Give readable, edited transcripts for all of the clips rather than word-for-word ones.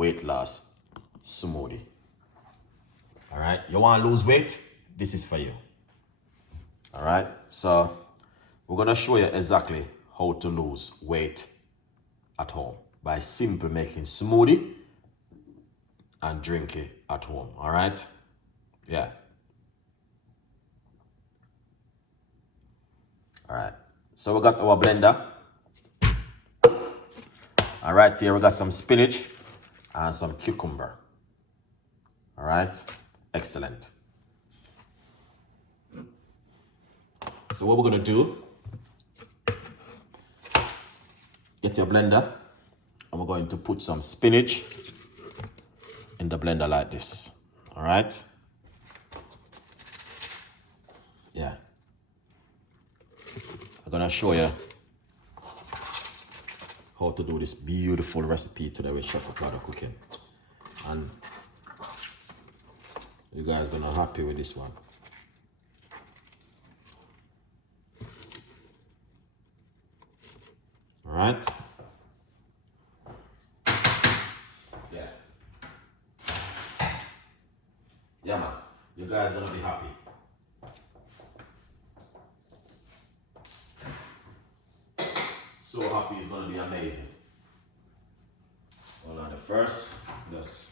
weight loss smoothie. All right, you want to lose weight? This is for you. All right, so we're gonna show you exactly how to lose weight at home by simply making smoothie and drink it at home. All right, yeah. All right, so we got our blender. All right, here we got some spinach and some cucumber. All right, excellent. So what we're gonna do, get your blender, and we're going to put some spinach in the blender like this. All right, yeah. I'm gonna show you how to do this beautiful recipe today with Chef Ricardo Cooking, and you guys are gonna be happy with this one. All right. Yeah. Yeah, man. You guys are gonna be happy. So happy, it's gonna be amazing. Hold on, the first, just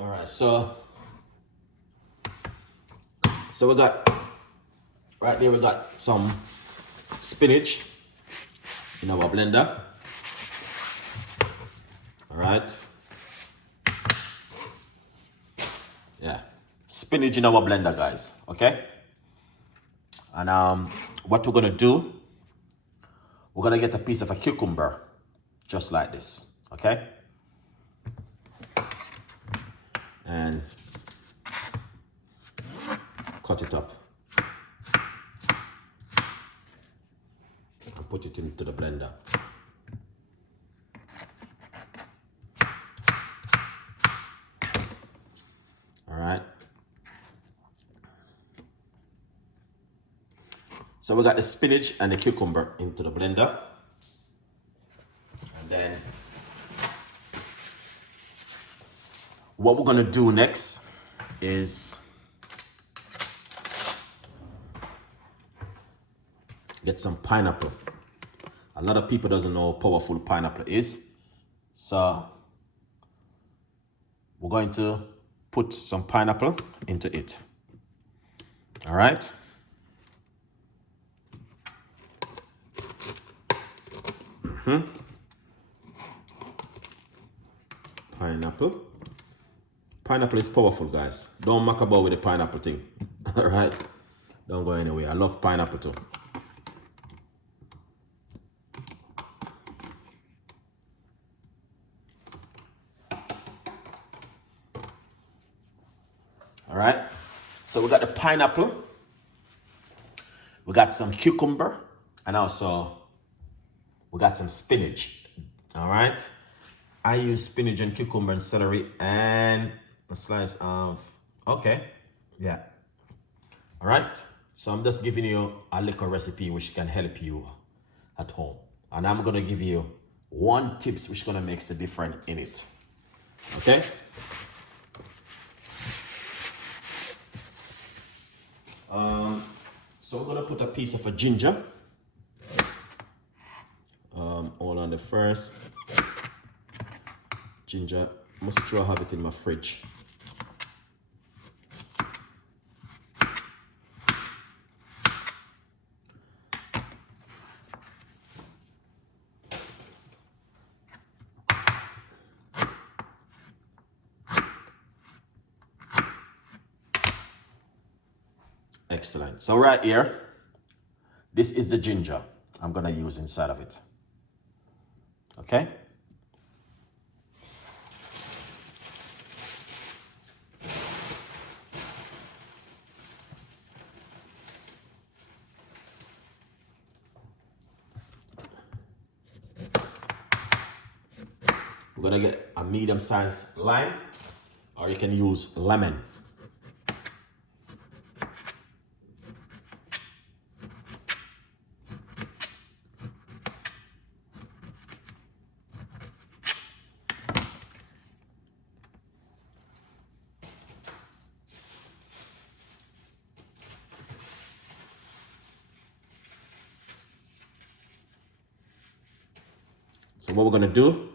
all right, so we got, right there we got some spinach in our blender. All right. Yeah, spinach in our blender, guys, okay? And what we're gonna do, we're gonna get a piece of a cucumber, just like this, okay? And cut it up and put it into the blender. All right. So we got the spinach and the cucumber into the blender. And then what we're gonna do next is get some pineapple. A lot of people doesn't know how powerful pineapple is. So we're going to put some pineapple into it. All right. Pineapple. Pineapple is powerful, guys. Don't muck about with the pineapple thing. All right. Don't go anywhere. I love pineapple too. All right. So we got the pineapple. We got some cucumber, and also we got some spinach. All right. I use spinach and cucumber and celery and a slice of, okay, yeah. All right. So I'm just giving you a little recipe which can help you at home. And I'm going to give you one tips which going to make the difference in it. Okay. So we're going to put a piece of a ginger. All on the first. Ginger, I'm sure I have it in my fridge. Excellent. So right here, this is the ginger I'm gonna use inside of it. Okay? We're gonna get a medium-sized lime, or you can use lemon. So what we're gonna do,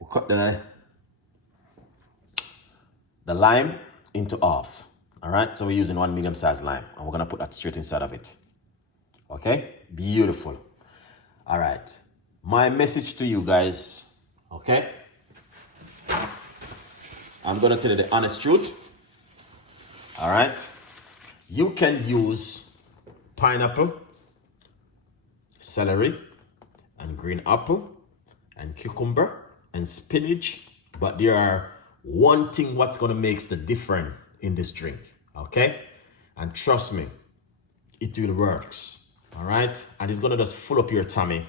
we'll cut the lime into half. All right, so we're using one medium-sized lime, and we're gonna put that straight inside of it. Okay, beautiful. All right, my message to you guys, okay? I'm gonna tell you the honest truth. All right, you can use pineapple, celery, and green apple, and cucumber, and spinach, but there are one thing what's gonna make the difference in this drink, okay? And trust me, it will works, all right? And it's gonna just fill up your tummy,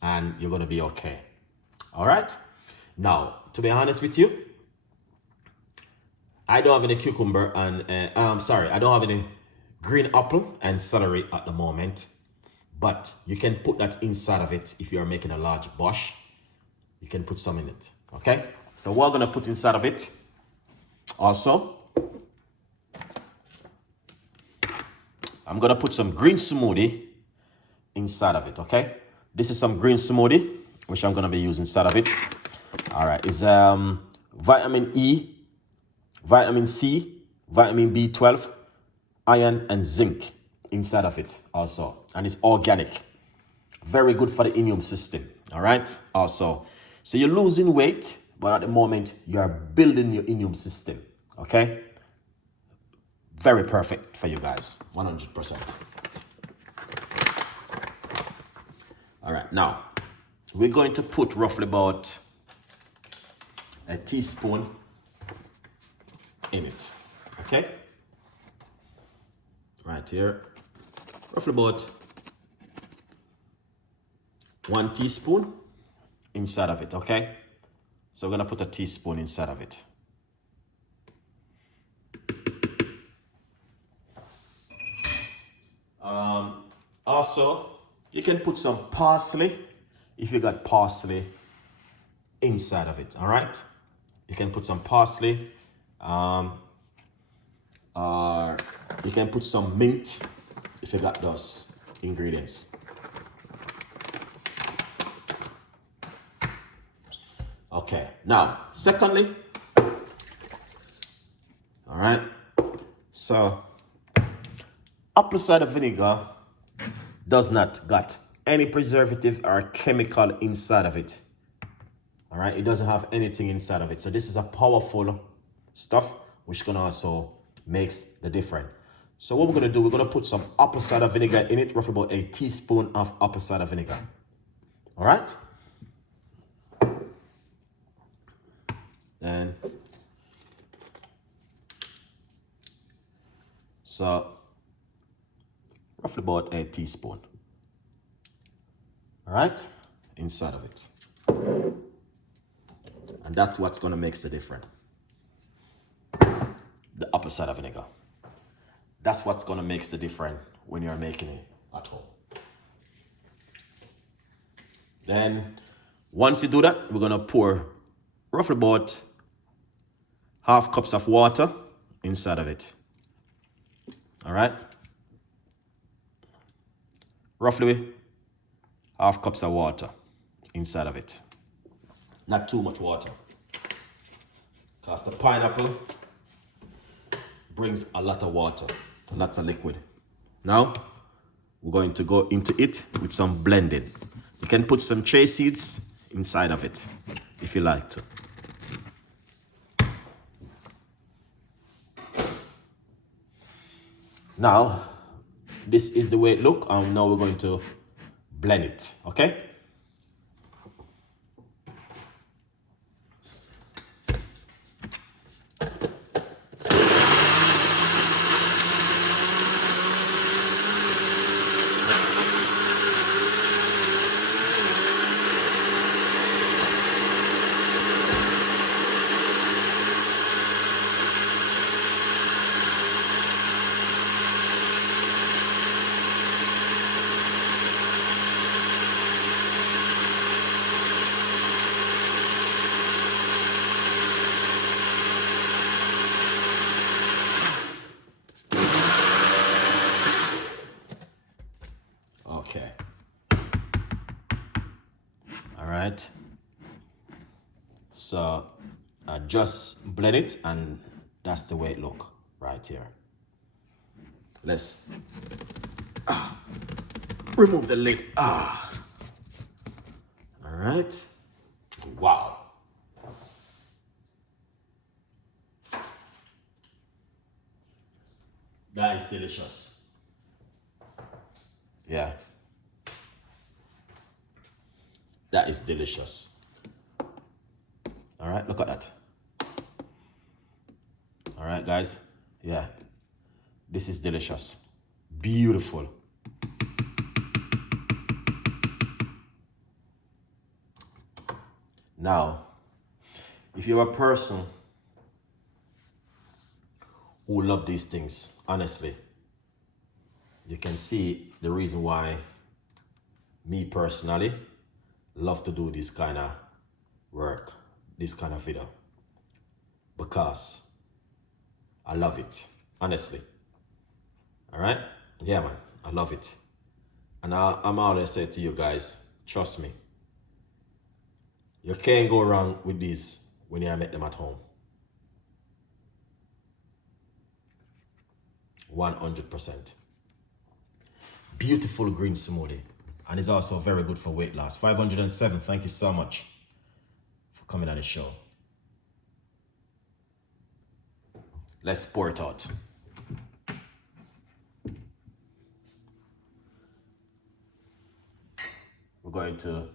and you're gonna be okay, all right? Now, to be honest with you, I don't have any cucumber and, I don't have any green apple and celery at the moment, but you can put that inside of it if you're making a large batch. You can put some in it, okay? So what I'm gonna put inside of it, also, I'm gonna put some green smoothie inside of it, okay? This is some green smoothie, which I'm gonna be using inside of it. All right, it's vitamin E, vitamin C, vitamin B12, iron, and zinc inside of it also. And it's organic. Very good for the immune system, all right? Also, so you're losing weight, but at the moment, you are building your immune system, okay? Very perfect for you guys, 100%. All right, now, we're going to put roughly about a teaspoon in it, okay? Right here, roughly about 1 teaspoon inside of it, okay? So we're gonna put a teaspoon inside of it. Also, you can put some parsley if you got parsley inside of it, all right? You can put some parsley, or you can put some mint if you got those ingredients. Okay, now, secondly, all right, so apple cider vinegar does not got any preservative or chemical inside of it. All right, it doesn't have anything inside of it. So this is a powerful stuff which can also makes the difference. So what we're gonna do, we're gonna put some apple cider vinegar in it, roughly about a teaspoon of apple cider vinegar. All right. Then, so roughly about a teaspoon. All right, inside of it. And that's what's gonna make the difference. The apple cider vinegar. That's what's gonna make the difference when you're making it at home. Then, once you do that, we're gonna pour roughly about half cups of water inside of it. All right. Roughly half cups of water inside of it. Not too much water, because the pineapple brings a lot of water, lots of liquid. Now, we're going to go into it with some blending. You can put some chia seeds inside of it, if you like to. Now, this is the way it looks, and now we're going to blend it, okay? right? So I just blend it, and that's the way it look right here. Let's remove the lid. All right. Wow. That is delicious. Yeah. That is delicious. All right, look at that. All right, guys. Yeah. This is delicious. Beautiful. Now, if you're a person who love these things, honestly, you can see the reason why me personally love to do this kind of work, this kind of video, because I love it, honestly. All right? Yeah, man, I love it. And I'm always say to you guys, trust me, you can't go wrong with these when you make them at home. 100%. Beautiful green smoothie. And it's also very good for weight loss. 507, thank you so much for coming on the show. Let's pour it out. We're going to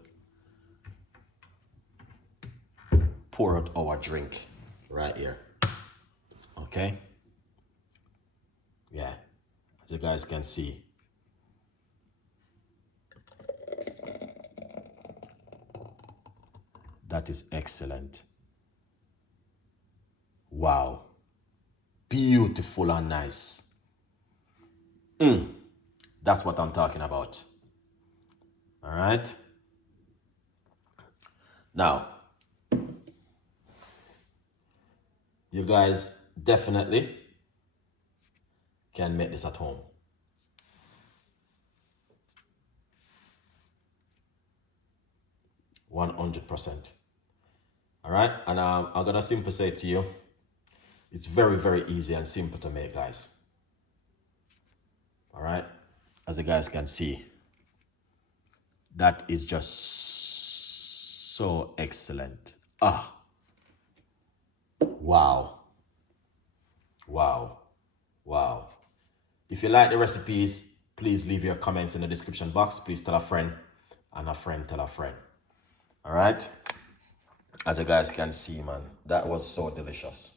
pour out our drink right here. Okay? Yeah, as you guys can see. That is excellent. Wow. Beautiful and nice. That's what I'm talking about. All right. Now, you guys definitely can make this at home. %100. All right. And I'm going to simply say to you, it's very, very easy and simple to make, guys. All right. As you guys can see, that is just so excellent. Wow. Wow. Wow. If you like the recipes, please leave your comments in the description box. Please tell a friend, and a friend tell a friend. All right. As you guys can see, man, that was so delicious.